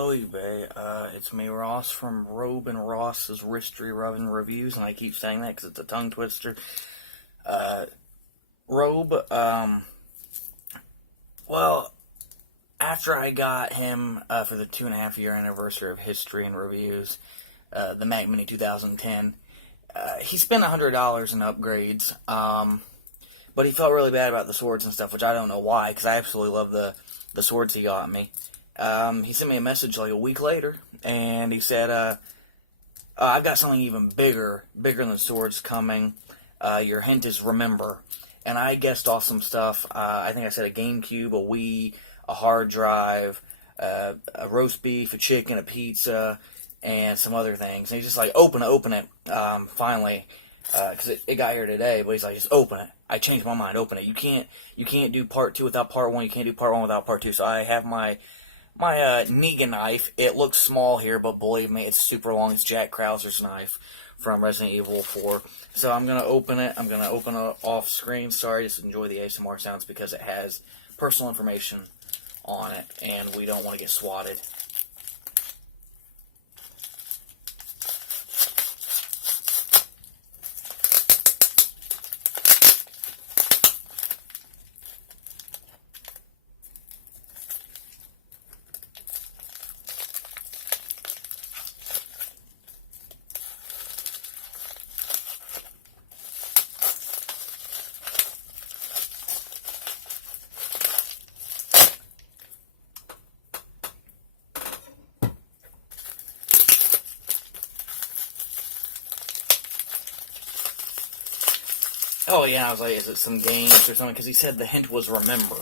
Hello eBay, it's me Ross from Robe and Ross's Wristry Rubbing Reviews, and I keep saying that because it's a tongue twister. Robe, well, after I got him for the 2.5-year anniversary of History and Reviews, the Mac Mini 2010, he spent $100 in upgrades, but he felt really bad about the swords and stuff, which I don't know why, because I absolutely love the swords he got me. He sent me a message like a week later, and he said, I've got something even bigger than swords coming. Your hint is remember. And I guessed off some stuff. I think I said a GameCube, a Wii, a hard drive, a roast beef, a chicken, a pizza, and some other things. And he's just like, open it, finally, because it got here today, but he's like, just open it. I changed my mind, open it. You can't do part 2 without part 1, you can't do part 1 without part 2. So I have my Negan knife. It looks small here, but believe me, it's super long. It's Jack Krauser's knife from Resident Evil 4. So I'm going to open it. I'm going to open it off screen. Sorry, just enjoy the ASMR sounds because it has personal information on it, and we don't want to get swatted. Oh yeah, I was like, is it some games or something? Because he said the hint was remember.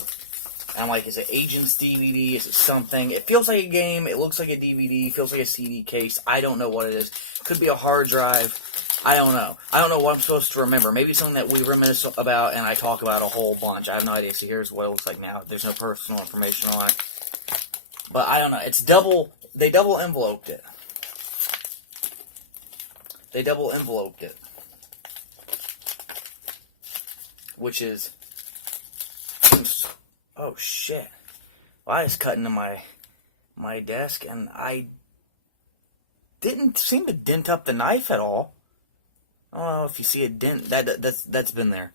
And I'm like, is it Agents DVD? Is it something? It feels like a game. It looks like a DVD. It feels like a CD case. I don't know what it is. Could be a hard drive. I don't know. I don't know what I'm supposed to remember. Maybe something that we reminisce about and I talk about a whole bunch. I have no idea. So here's what it looks like now. There's no personal information on it. But I don't know. It's double. They double enveloped it. They double enveloped it. Which is, oh shit. Well, I just cut into my desk, and I didn't seem to dent up the knife at all. I don't know if you see a dent. That's been there.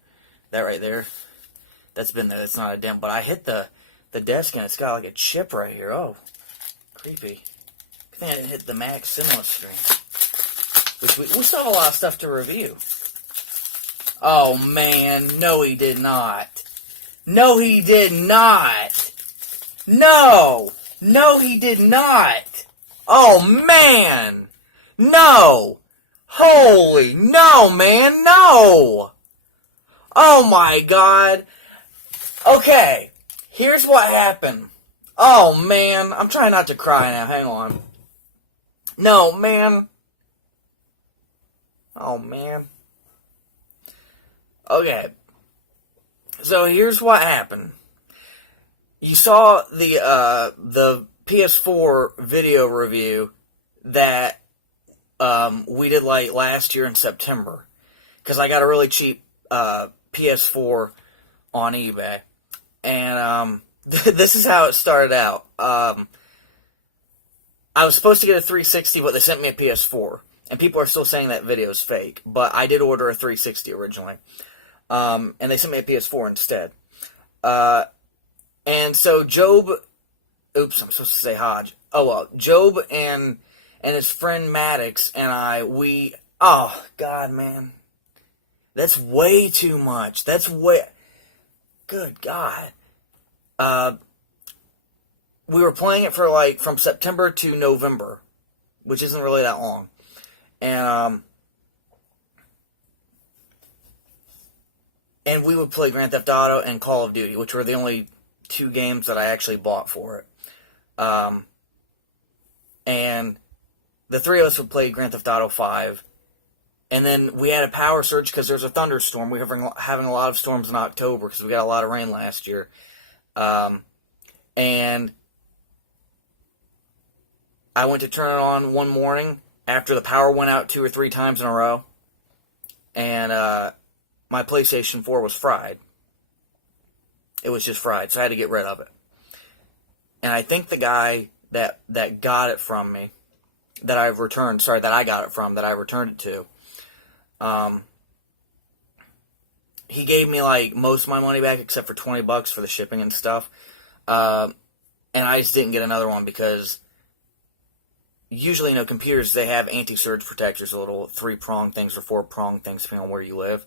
That right there, that's been there. That's not a dent, but I hit the desk, and it's got like a chip right here. Oh, creepy. I think I didn't hit the Max Cinema screen. Which we still have a lot of stuff to review. Oh, man. No, he did not. No, he did not. No. No, he did not. Oh, man. No. Holy. No, man. No. Oh, my God. Okay. Here's what happened. Oh, man. I'm trying not to cry now. Hang on. No, man. Oh, man. Okay, so here's what happened. You saw the PS4 video review that we did like last year in September, because I got a really cheap PS4 on eBay, and this is how it started out. I was supposed to get a 360, but they sent me a PS4, and people are still saying that video is fake, but I did order a 360 originally. And they sent me a PS4 instead. And so Joab, oops, I'm supposed to say Hodge. Oh, well, Joab and his friend Maddox and I, oh, God, man. That's way too much. That's way, good God. We were playing it for, like, from September to November, which isn't really that long. And we would play Grand Theft Auto and Call of Duty, which were the only 2 games that I actually bought for it. And the 3 of us would play Grand Theft Auto 5. And then we had a power surge because there's a thunderstorm. We were having a lot of storms in October because we got a lot of rain last year. And I went to turn it on one morning after the power went out 2 or 3 times in a row. And my PlayStation 4 was fried. It was just fried, so I had to get rid of it. And I think the guy that got it from me, that I got it from, that I returned it to. He gave me like most of my money back except for $20 for the shipping and stuff. And I just didn't get another one because usually, computers, they have anti-surge protectors, little 3-prong things or 4-prong things depending on where you live,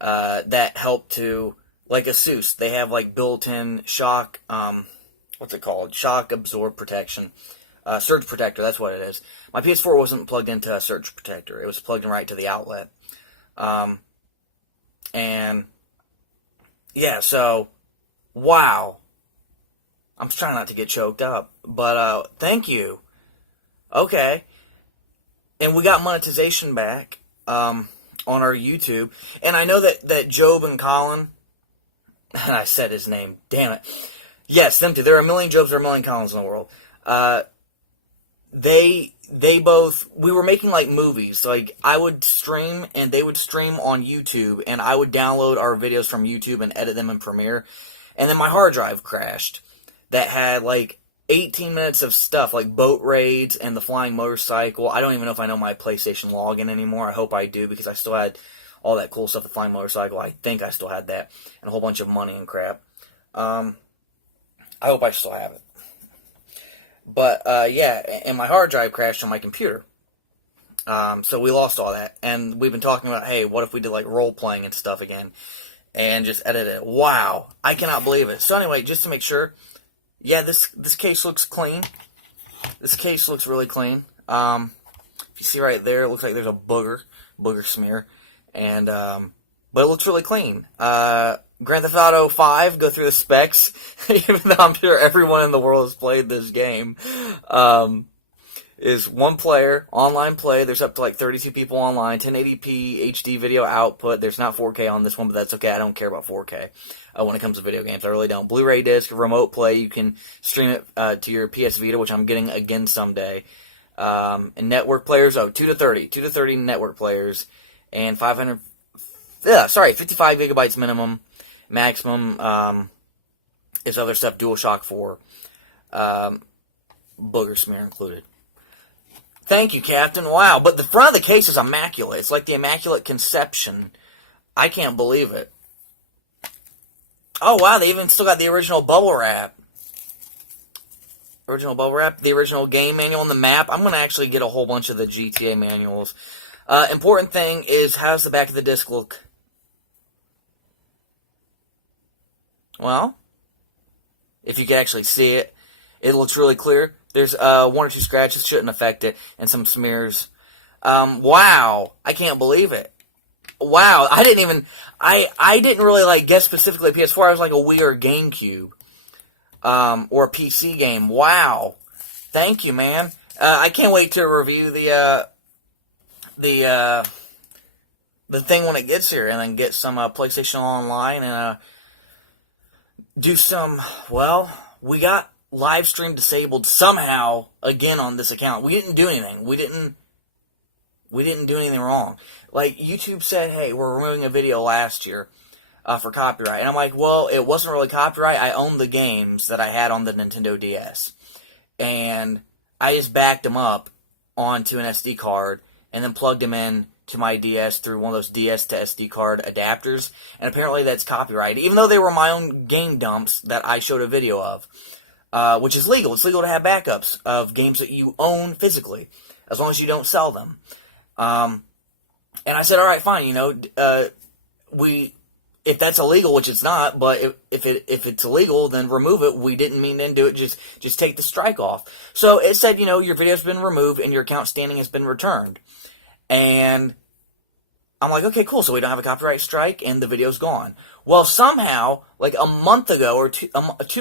that help to, like Asus, they have like built-in shock, what's it called? Shock absorb protection. Surge protector, that's what it is. My PS4 wasn't plugged into a surge protector. It was plugged in right to the outlet. And, yeah, so, wow. I'm trying not to get choked up, but, thank you. Okay. And we got monetization back, on our YouTube. And I know that Joab and Colin, and I said his name, damn it. Yes, them two. There are a million Joabs, there are a million Collins in the world. They both, we were making like movies. Like I would stream and they would stream on YouTube, and I would download our videos from YouTube and edit them in Premiere. And then my hard drive crashed. That had like 18 minutes of stuff like boat raids and the flying motorcycle. I don't even know if I know my PlayStation login anymore. I hope I do, because I still had all that cool stuff, the flying motorcycle. I think I still had that, and a whole bunch of money and crap. I hope I still have it. But, yeah, and my hard drive crashed on my computer. So we lost all that. And we've been talking about, hey, what if we did, like, role-playing and stuff again? And just edit it. Wow. I cannot believe it. So anyway, just to make sure, yeah, this case looks clean. This case looks really clean. If you see right there, it looks like there's a booger smear. And, but it looks really clean. Grand Theft Auto 5, go through the specs, even though I'm sure everyone in the world has played this game, is one player, online play. There's up to like 32 people online, 1080p HD video output. There's not 4K on this one, but that's okay. I don't care about 4K when it comes to video games. I really don't. Blu-ray disc, remote play. You can stream it to your PS Vita, which I'm getting again someday. And network players, 2 to 30 network players, and 55 gigabytes minimum. Maximum is other stuff, DualShock 4, booger smear included. Thank you, Captain. Wow, but the front of the case is immaculate. It's like the Immaculate Conception. I can't believe it. Oh, wow, they even still got the original bubble wrap. The original game manual and the map. I'm going to actually get a whole bunch of the GTA manuals. Important thing is, how's the back of the disc look? Well, if you can actually see it, it looks really clear. There's 1 or 2 scratches, shouldn't affect it, and some smears. Wow, I can't believe it. Wow, I didn't really like guess specifically PS4. I was like a Wii or GameCube, or a PC game. Wow, thank you, man. I can't wait to review the thing when it gets here, and then get some PlayStation Online and do some, well, we got live stream disabled somehow again on this account. We didn't do anything. We didn't do anything wrong. Like, YouTube said, hey, we're removing a video last year for copyright. And I'm like, well, it wasn't really copyright. I owned the games that I had on the Nintendo DS. And I just backed them up onto an SD card and then plugged them in to my DS through one of those DS to SD card adapters, and apparently that's copyrighted, even though they were my own game dumps that I showed a video of, which is legal. It's legal to have backups of games that you own physically, as long as you don't sell them. And I said, all right, fine, if that's illegal, which it's not, but if it's illegal, then remove it. We didn't mean to do it. Just take the strike off. So it said, your video's been removed and your account standing has been returned. And I'm like, okay, cool, so we don't have a copyright strike, and the video's gone. Well, somehow, like a month ago, or 2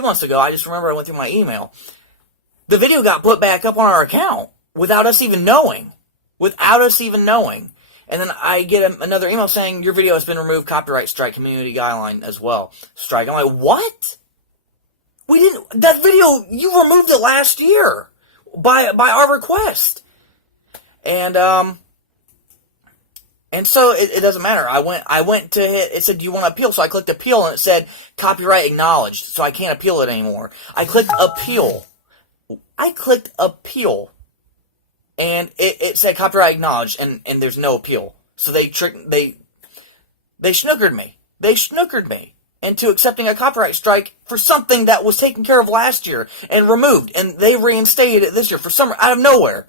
months ago, I just remember I went through my email. The video got put back up on our account, without us even knowing. And then I get another email saying, your video has been removed, copyright strike, community guideline as well. Strike. I'm like, what? That video, you removed it last year, by our request. And so it doesn't matter. I went to hit, it said, do you want to appeal? So I clicked appeal, and it said copyright acknowledged, so I can't appeal it anymore. I clicked appeal. I clicked appeal, and it said copyright acknowledged, and there's no appeal. So they snookered me. They snookered me into accepting a copyright strike for something that was taken care of last year and removed, and they reinstated it this year for some out of nowhere.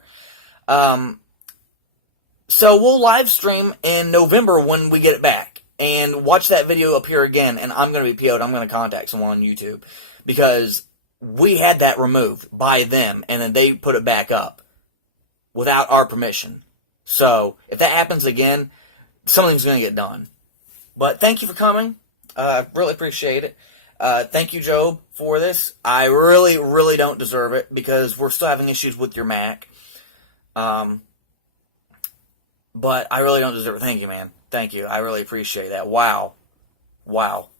So we'll live stream in November when we get it back, and watch that video appear again, and I'm going to be PO'd. I'm going to contact someone on YouTube, because we had that removed by them, and then they put it back up without our permission. So if that happens again, something's going to get done. But thank you for coming. Really appreciate it. Thank you, Joab, for this. I really, really don't deserve it, because we're still having issues with your Mac. But I really don't deserve it. Thank you, man. Thank you. I really appreciate that. Wow. Wow.